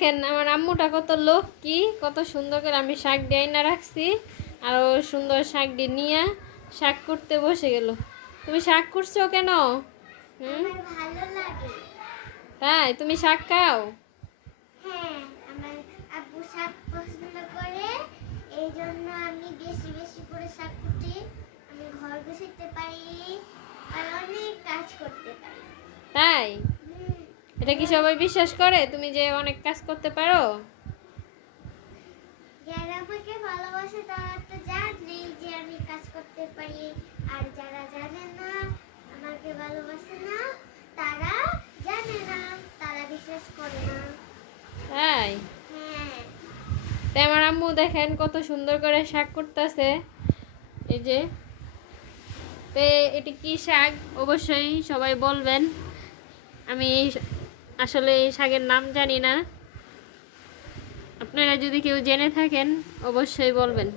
দেখেন আমার আম্মুটা কত লক্ষ্মী, কত সুন্দর করে আমি শাক দিয়ে না রাখছি, আর ও সুন্দর শাক দিয়ে নিয়ে শাক করতে বসে গেল। তুমি শাক করছো কেন? আমার ভালো লাগে। তাই তুমি শাক খাও? হ্যাঁ, আমার আব্বু শাক পছন্দ করে, এই জন্য আমি বেশি বেশি করে শাক কুটি। আমি ঘর গুছাতে পারি আর অনেক কাজ করতে পারি। তাই? এটা কি সবাই বিশ্বাস করে তুমি যে অনেক কাজ করতে পারো? যারা আমাকে ভালোবাসে তারা তো জানে যে আমি কাজ করতে পারি, আর যারা জানে না, আমাকে ভালোবাসে না, তারা জানে না, তারা বিশ্বাস করে না। তাই? হ্যাঁ, তাই আমার আম্মু দেখেন কত সুন্দর করে শাক করতেছে। এই যে, তে এটি কি শাক অবশ্যই সবাই বলবেন। আমি আসলে এই শাকের নাম জানি না, আপনারা যদি কেউ জেনে থাকেন অবশ্যই বলবেন।